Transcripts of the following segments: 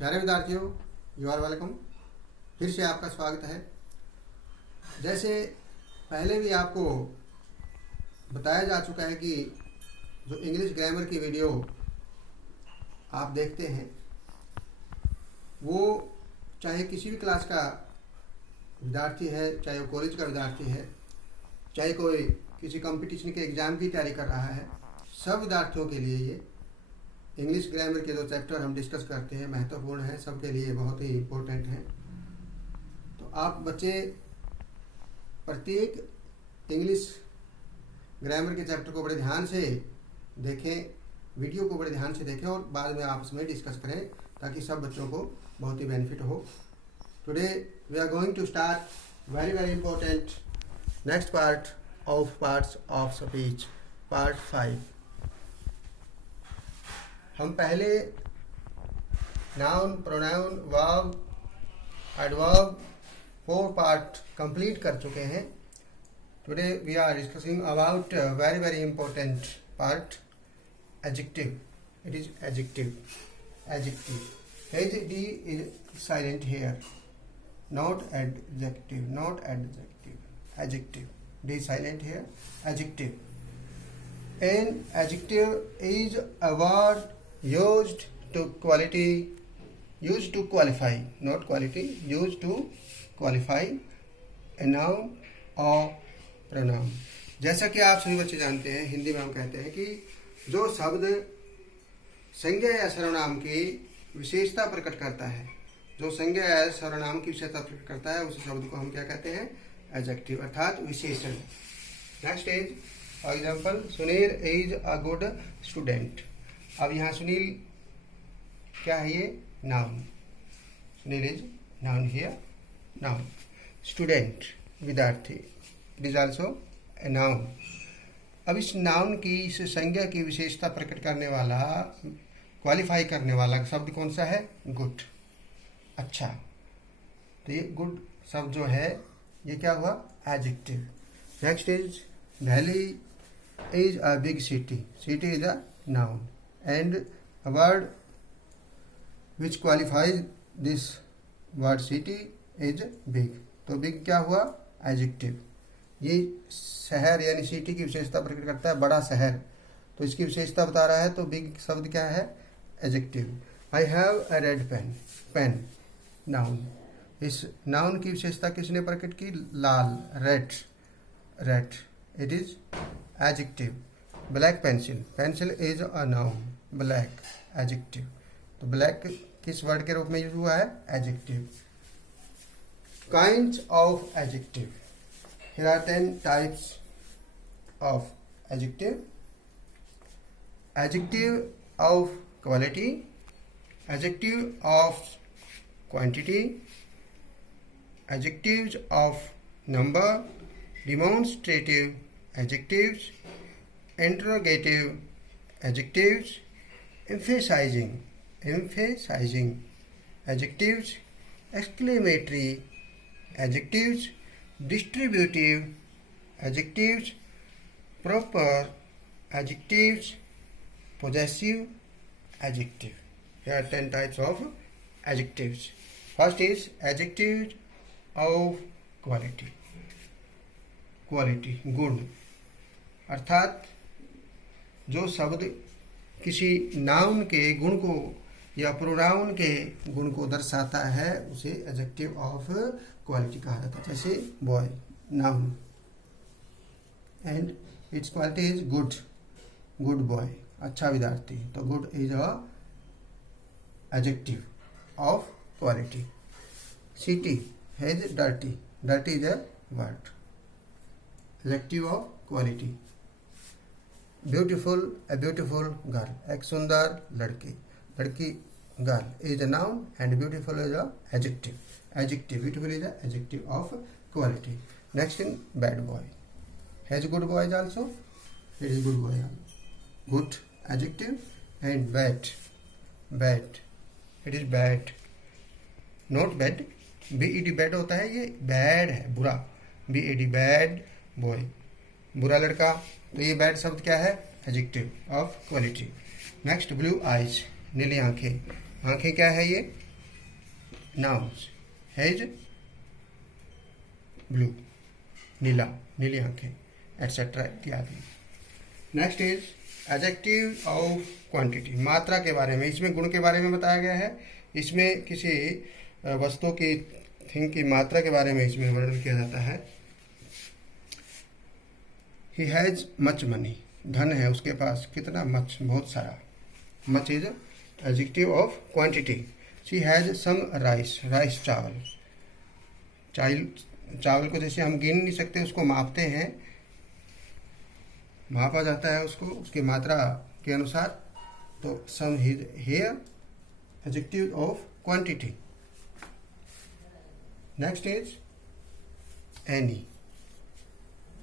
प्यारे विद्यार्थियों, you are welcome. फिर से आपका स्वागत है। जैसे पहले भी आपको बताया जा चुका है कि जो इंग्लिश ग्रामर की वीडियो आप देखते हैं वो चाहे किसी भी क्लास का विद्यार्थी है, चाहे वो कॉलेज का विद्यार्थी है, चाहे कोई किसी कंपटीशन के एग्ज़ाम की तैयारी कर रहा है, सब विद्यार्थियों के लिए ये इंग्लिश ग्रामर के जो चैप्टर हम डिस्कस करते हैं महत्वपूर्ण है, सबके लिए बहुत ही इम्पोर्टेंट है। तो आप बच्चे प्रत्येक इंग्लिश ग्रामर के चैप्टर को बड़े ध्यान से देखें, वीडियो को बड़े ध्यान से देखें और बाद में आपस में डिस्कस करें ताकि सब बच्चों को बहुत ही बेनिफिट हो। Today we are going to start very important next part of parts of speech, part 5। हम पहले noun, pronoun, verb, adverb 4 part complete कर चुके हैं। Today we are discussing about very important part, adjective. It is adjective. As D is silent here, not adjective, not adjective, adjective. D silent here, adjective. An adjective is a word used to qualify, not quality, used to qualify a noun or pronoun। जैसा कि आप सभी बच्चे जानते हैं, हिंदी में हम कहते हैं कि जो शब्द संज्ञा या सर्वनाम की विशेषता प्रकट करता है, जो संज्ञा या सर्वनाम की विशेषता प्रकट करता है, उस शब्द को हम क्या कहते हैं? एडजेक्टिव, अर्थात विशेषण। Next is for example, Sunil is a good student. अब यहाँ सुनील क्या है? ये noun. Sunil is noun here, noun. Student विद्यार्थी, it is also a noun. अब इस नाउन की, इस संज्ञा की विशेषता प्रकट करने वाला, क्वालिफाई करने वाला शब्द कौन सा है? गुड, अच्छा। तो ये गुड शब्द जो है ये क्या हुआ? Adjective. Next is Delhi is a big city. City is a noun and a word which qualifies this word city is big. तो big क्या हुआ? adjective। ये शहर यानी सिटी की विशेषता प्रकट करता है, बड़ा शहर, तो इसकी विशेषता बता रहा है। तो big शब्द क्या है? adjective। I have a red pen, pen noun। इस नाउन की विशेषता किसने प्रकट की? लाल, red, red, it is adjective. Black pencil, pencil is a noun, black, adjective. तो ब्लैक किस वर्ड के रूप में यूज हुआ है? Adjective. Kinds of adjective. Here are 10 types of adjective. Adjective of quality, adjective of quantity, adjectives of number, demonstrative adjectives, interrogative adjectives, emphasizing adjectives, exclamatory adjectives, distributive adjectives, proper adjectives, possessive adjective. Here are 10 types of adjectives. First is adjectives of quality। Quality, गुण, अर्थात जो शब्द किसी noun के गुण को या pronoun के गुण को दर्शाता है उसे एडजेक्टिव ऑफ क्वालिटी कहा जाता है। जैसे boy, noun, and it's quality is good, good boy, अच्छा विद्यार्थी। तो good is a adjective of quality. City is dirty, dirty is a word, adjective of quality. Beautiful, a beautiful girl, एक सुंदर लड़की, लड़की, girl is a noun and beautiful is a adjective, adjective. Beautiful is a adjective of quality. Next in bad boy, has good boy is also, it is good boy, good adjective. And bad, bad, it is bad, not bad, B E D bad होता है, ये bad है, बुरा, बी-ई-डी bad boy, बुरा लड़का। तो ये bad शब्द क्या है? Adjective of quality. Next blue eyes, नीली आंखें, आंखें क्या है? ये nouns, his blue, नीला, नीली आंखें, एटसेट्रा इत्यादि। Next is adjective of quantity, मात्रा के बारे में, इसमें गुण के बारे में बताया गया है। इसमें किसी वस्तु की थिंग की मात्रा के बारे में इसमें वर्णन किया जाता है। ही हैज मच मनी, धन है उसके पास, कितना, मच, बहुत सारा। Much is adjective of quantity. She has some rice, rice चावल, चावल को जैसे हम गिन नहीं सकते, उसको मापते हैं, मापा जाता है उसको उसकी मात्रा के अनुसार, तो some here adjective of quantity. Next is any,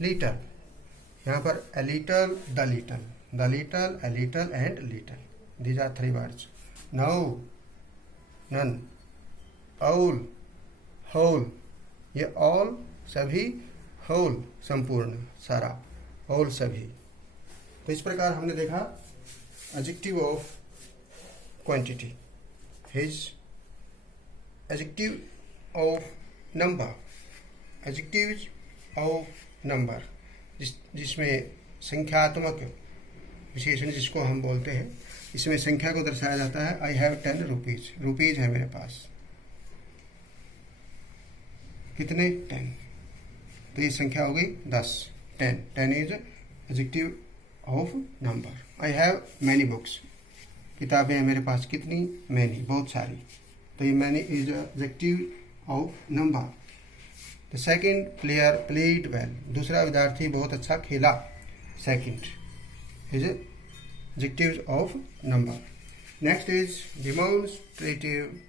little, यहाँ पर a little, the little, the little, a little and little, these are three words। no, none, all, whole, ये all सभी, whole संपूर्ण, सारा, all सभी। तो इस प्रकार हमने देखा adjective of quantity. His adjective of number, adjective of number, जिसमें संख्यात्मक विशेषण जिसको हम बोलते हैं, इसमें संख्या को दर्शाया जाता है। आई हैव 10 रुपीज, रुपीज है मेरे पास, कितने, 10, तो ये संख्या हो गई 10, 10 is adjective of number. I have many books, किताबें हैं मेरे पास, कितनी, मैनी, बहुत सारी, तो ये many is adjective of number. The second player played well, दूसरा विद्यार्थी बहुत अच्छा खेला, second is adjective of number. Next is demonstrative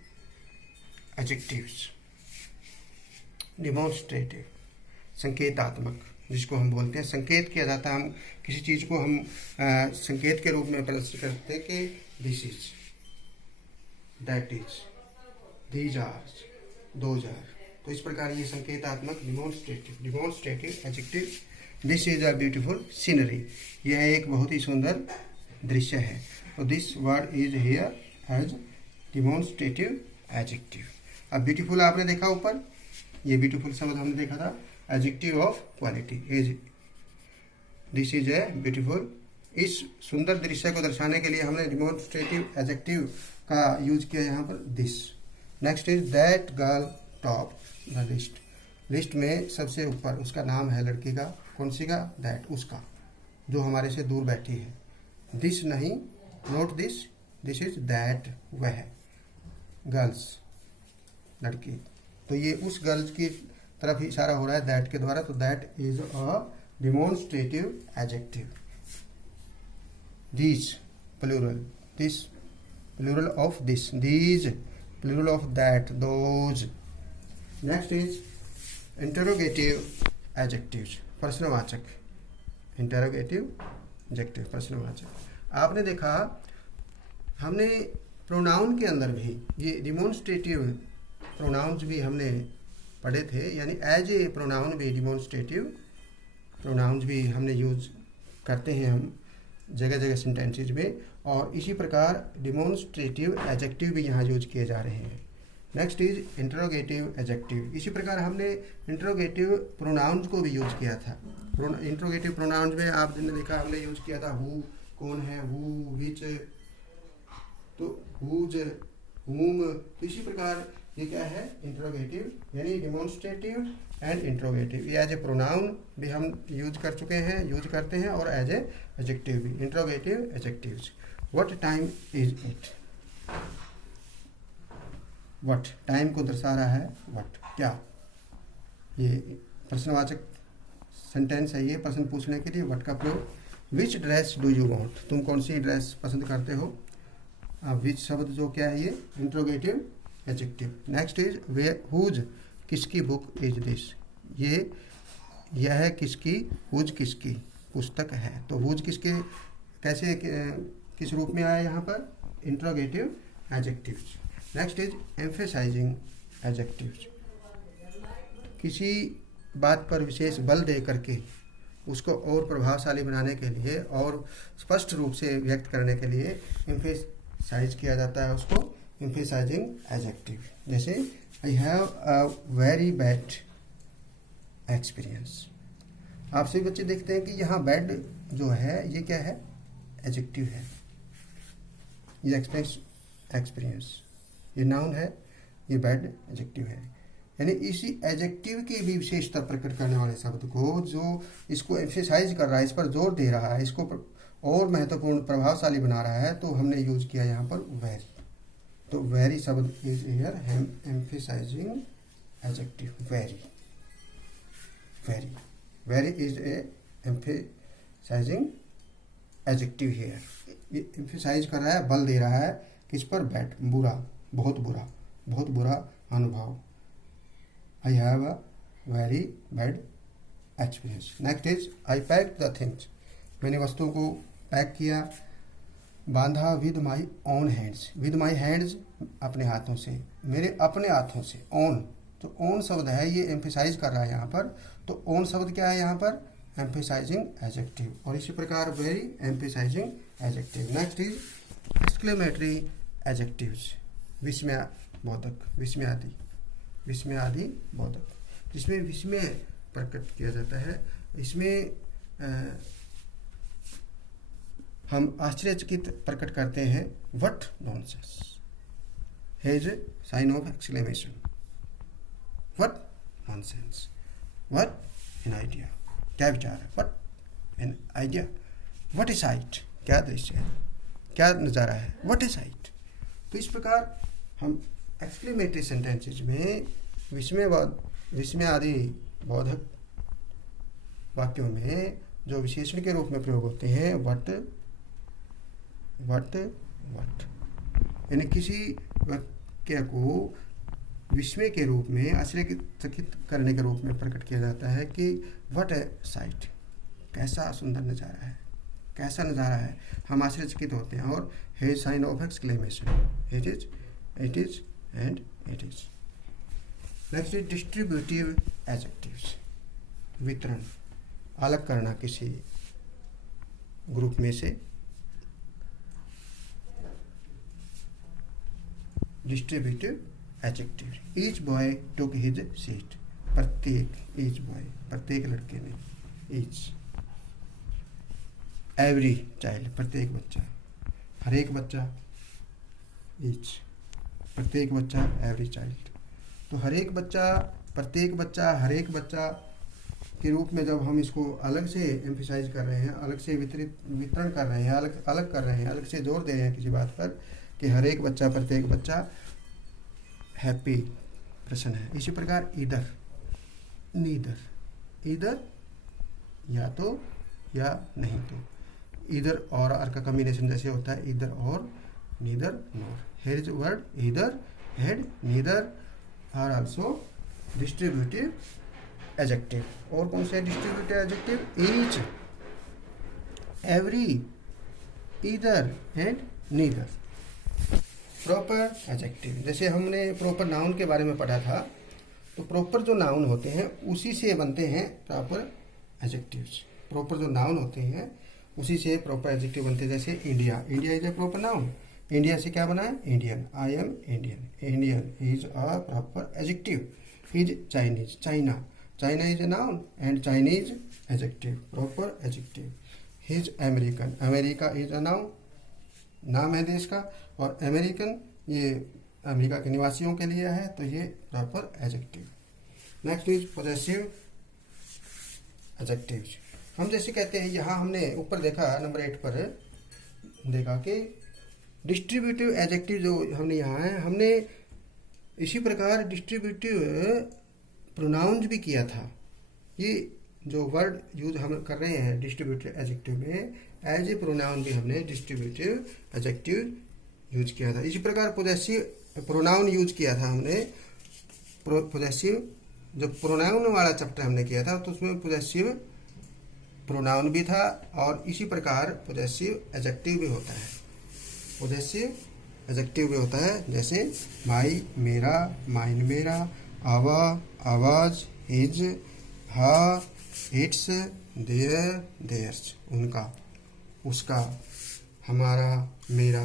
adjectives, demonstrative संकेतात्मक, जिसको हम बोलते हैं, संकेत किया जाता है, हम किसी चीज़ को हम संकेत के रूप में प्रदर्शित करते हैं कि this is, that is, these are, those are. तो इस प्रकार ये संकेतात्मक demonstrative adjective. This is a beautiful scenery, यह एक बहुत ही सुंदर दृश्य है। तो this word is here as demonstrative adjective. अब ब्यूटीफुल आपने देखा ऊपर, ये ब्यूटीफुल शब्द हमने देखा था, adjective of quality is, this is a beautiful. इस सुंदर दृश्य को दर्शाने के लिए हमने डिमॉन्स्ट्रेटिव एडजेक्टिव का यूज किया यहाँ पर, this. Next is that girl top the list, list में सबसे ऊपर, उसका नाम है लड़की का, कौन सी का, दैट, उसका, जो हमारे से दूर बैठी है। दिस नहीं, note this, this is that, वह, गर्ल्स, लड़की, तो ये उस गर्ल्स की तरफ ही इशारा हो रहा है दैट के द्वारा, तो that is a demonstrative adjective. These plural, this plural of this, these plural of that, those. Next is interrogative adjectives, प्रश्नवाचक, इंटरोगेटिव एडजेक्टिव, प्रश्नवाचक। आपने देखा हमने प्रोनाउन के अंदर भी ये डिमॉन्स्ट्रेटिव प्रोनाउंस भी हमने पढ़े थे, यानी एज ए प्रोनाउन भी डिमॉन्स्ट्रेटिव प्रोनाउंस भी हमने यूज करते हैं हम जगह जगह सेंटेंसेज में, और इसी प्रकार डिमॉन्स्ट्रेटिव एडजेक्टिव भी यहाँ यूज किए जा रहे हैं। नेक्स्ट इज इंटरोगेटिव एडजेक्टिव, इसी प्रकार हमने इंटरोगेटिव प्रोनाउंस को भी यूज किया था। इंटरोगेटिव प्रोनाउंस में आपने देखा हमने यूज किया था हु, कौन है, हु, विच, तो हुज, हुम, इसी प्रकार ये क्या है, इंटरोगेटिव, यानी डिमॉन्स्ट्रेटिव एंड इंटरोगेटिव। ये एज ए प्रोनाउन भी हम यूज कर चुके हैं, यूज करते हैं, और एज ए एडजेक्टिव भी, interrogative adjectives. What time is it, what, time को दर्शा रहा है, व्हाट, क्या, ये प्रश्नवाचक सेंटेंस है, ये प्रश्न पूछने के लिए व्हाट का प्रयोग। विच ड्रेस डू यू वांट, तुम कौन सी ड्रेस पसंद करते हो, विच शब्द जो क्या है, ये interrogative adjective. Next is way, whose, किसकी बुक इज दिस, यह किसकी, हुज किसकी पुस्तक है, तो हुज किसके, कैसे, किस रूप में आया यहाँ पर, interrogative adjectives. Next is emphasizing adjectives, किसी बात पर विशेष बल दे करके उसको और प्रभावशाली बनाने के लिए और स्पष्ट रूप से व्यक्त करने के लिए एम्फेसाइज किया जाता है उसको, एम्फेसाइजिंग एडजेक्टिव। जैसे I have a very bad experience. आप सभी बच्चे देखते हैं कि यहाँ बैड जो है ये क्या है, एडजेक्टिव है। ये एक्सपीरियंस ये नाउन है, ये बैड एडजेक्टिव है। यानी इसी एडजेक्टिव की भी विशेषता प्रकट करने वाले शब्द को, जो इसको एम्फेसाइज कर रहा है, इस पर जोर दे रहा है, इसको और महत्वपूर्ण प्रभावशाली बना रहा है, तो हमने यूज किया यहाँ पर वेरी। तो वेरी शब्द is here emphasizing adjective. Very very very is a emphasizing adjective here. ये एम्फेसाइज कर रहा है, बल दे रहा है किस पर, बैड, बुरा, बहुत बुरा अनुभव। I have a very bad experience. Next is I packed the things. मैंने वस्तुओं को पैक किया, बांधा with my own hands. With my hands अपने हाथों से, मेरे अपने हाथों से। ओन, तो ओन शब्द है, ये एम्फेसाइज कर रहा है यहाँ पर। तो ओन शब्द क्या है यहाँ पर, एम्फेसाइजिंग एडजेक्टिव। और इसी प्रकार very emphasizing adjective. Next is exclamatory adjectives. विस्मयबोधक, विस्मयादि बोधक, जिसमें विस्मय प्रकट किया जाता है। इसमें हम आश्चर्यचकित प्रकट करते हैं। What nonsense, has sign of exclamation. What nonsense, what an idea, क्या विचार है, what an idea. What is sight, क्या दृश्य है, क्या नज़ारा है, व्हाट इज साइट। तो इस प्रकार हम एक्सक्लेमेटरी सेंटेंसेज में विस्मय आदि बोधक वाक्यों में जो विशेषण के रूप में प्रयोग होते हैं, व्हाट, यानी किसी वाक्य को विस्मय के रूप में, आश्चर्यचकित करने के रूप में प्रकट किया जाता है कि व्हाट ए साइट, कैसा सुंदर नज़ारा है, कैसा नज़ारा है, हम आश्चर्यचकित होते हैं। और हे sign of exclamation, it is and it is. Next is distributive adjectives. वितरण, अलग करना किसी ग्रुप में से। Distributive adjective. Each boy took his seat. प्रत्येक, ईच बॉय, प्रत्येक लड़के ने, ईच। एवरी चाइल्ड, प्रत्येक बच्चा, हर एक बच्चा, ईच, प्रत्येक बच्चा, एवरी चाइल्ड। तो हर एक बच्चा, प्रत्येक बच्चा, हर एक बच्चा के रूप में जब हम इसको अलग से एम्फेसाइज कर रहे हैं, अलग से वितरण कर रहे हैं, अलग कर रहे हैं, अलग से जोर दे रहे हैं किसी बात पर कि हर एक बच्चा, प्रत्येक बच्चा हैप्पी, प्रसन्न है। इसी प्रकार इधर, नीदर, इधर या तो या नहीं तो। इधर और आर का कॉम्बिनेशन जैसे होता है, इधर और, neither nor. Here is word either and neither are also distributive adjective. और कौन से distributive adjective, each, every, either and neither. Proper adjective, जैसे हमने प्रॉपर नाउन के बारे में पढ़ा था, तो प्रॉपर जो नाउन होते हैं उसी से बनते हैं प्रॉपर एडजेक्टिव्स। प्रॉपर जो नाउन होते हैं उसी से प्रॉपर एडजेक्टिव बनते हैं। जैसे India, India is a proper noun. India से क्या बना है, Indian, I am Indian, Indian is a proper adjective. Is Chinese, China, China is a noun and Chinese adjective, proper adjective. His American, America is a noun, नाम है देश का, और American ये अमेरिका के निवासियों के लिए है, तो ये proper adjective. Next is possessive adjectives. हम जैसे कहते हैं, यहाँ हमने ऊपर देखा नंबर 8 पर देखा कि डिस्ट्रीब्यूटिव एडजेक्टिव जो हमने यहाँ है, हमने इसी प्रकार डिस्ट्रीब्यूटिव प्रोनाउंस भी किया था। ये जो वर्ड यूज हम कर रहे हैं डिस्ट्रीब्यूटिव एडजेक्टिव में, एज ए प्रोनाउन भी हमने डिस्ट्रीब्यूटिव एडजेक्टिव यूज किया था। इसी प्रकार पॉजेसिव प्रोनाउन यूज किया था हमने। पॉजेसिव जब प्रोनाउन वाला चैप्टर हमने किया था तो उसमें पॉजेसिव प्रोनाउन भी था, और इसी प्रकार पॉजेसिव एडजेक्टिव भी होता है। पॉजेसिव एडजेक्टिव भी होता है, जैसे माई, मेरा, माइन, मेरा, आवा, आवाज, हिज, हा, इट्स, देयर, देयर्स, उनका, उसका, हमारा, मेरा।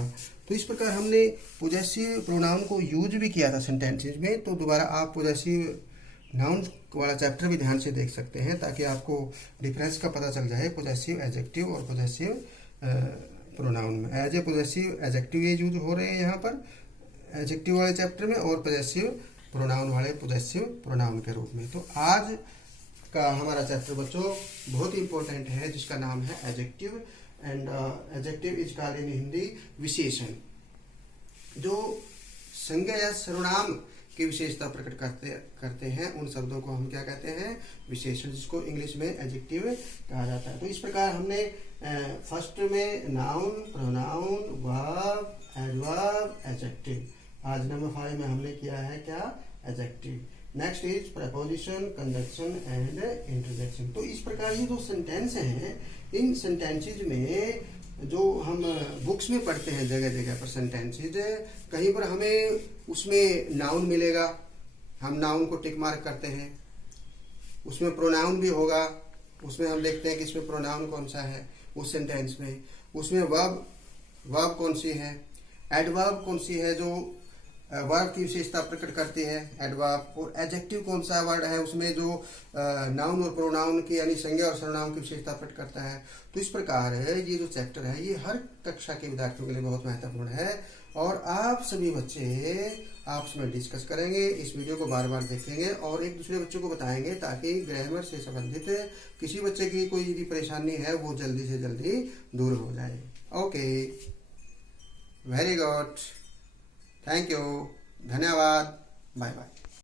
तो इस प्रकार हमने पोजेसिव प्रोनाउन को यूज भी किया था सेंटेंसेज में। तो दोबारा आप पोजेसिव नाउन वाला चैप्टर भी ध्यान से देख सकते हैं, ताकि आपको डिफरेंस का पता चल जाए पोजेसिव एडजेक्टिव और पोजेसिव प्रोनाउन में। एज ए पोजेसिव एडजेक्टिव ये यूज हो रहे हैं यहाँ पर एडजेक्टिव वाले चैप्टर में, और पोजेसिव प्रोनाउन वाले पोजेसिव प्रोनाउन के रूप में। तो आज का हमारा चैप्टर बच्चों बहुत ही इंपॉर्टेंट है, जिसका नाम है adjective. And adjective is called in Hindi विशेषण। जो संज्ञा या सर्वनाम की विशेषता प्रकट करते हैं उन शब्दों को हम क्या कहते हैं, विशेषण, जिसको इंग्लिश में एडजेक्टिव कहा जाता है। तो इस प्रकार हमने फर्स्ट में noun, pronoun, verb, adverb, adjective. आज नंबर 5 में हमने किया है क्या, adjective. Next is preposition, conjunction and interjection. तो इस प्रकार ये जो सेंटेंस हैं, इन सेंटेंसेज में जो हम बुक्स में पढ़ते हैं जगह जगह पर सेंटेंसेज, कहीं पर हमें उसमें नाउन मिलेगा, हम नाउन को टिक मार्क करते हैं। उसमें प्रोनाउन भी होगा, उसमें हम देखते हैं कि इसमें प्रोनाउन कौन सा है उस सेंटेंस में। उसमें वर्ब कौन सी है, एडवर्ब कौन सी है जो वर्ब की विशेषता प्रकट करती है, एडवर्ब। और एडजेक्टिव कौन सा वर्ड है उसमें जो नाउन और प्रोनाउन की यानी संज्ञा और सर्वनाम की विशेषता प्रकट करता है। तो इस प्रकार है ये जो चैप्टर है ये हर कक्षा के विद्यार्थियों के लिए बहुत महत्वपूर्ण है, और आप सभी बच्चे आपस में डिस्कस करेंगे, इस वीडियो को बार बार देखेंगे और एक दूसरे बच्चों को बताएंगे, ताकि ग्रामर से संबंधित किसी बच्चे की कोई यदि परेशानी है वो जल्दी से जल्दी दूर हो जाए। Okay, very good, thank you, धन्यवाद, बाय बाय।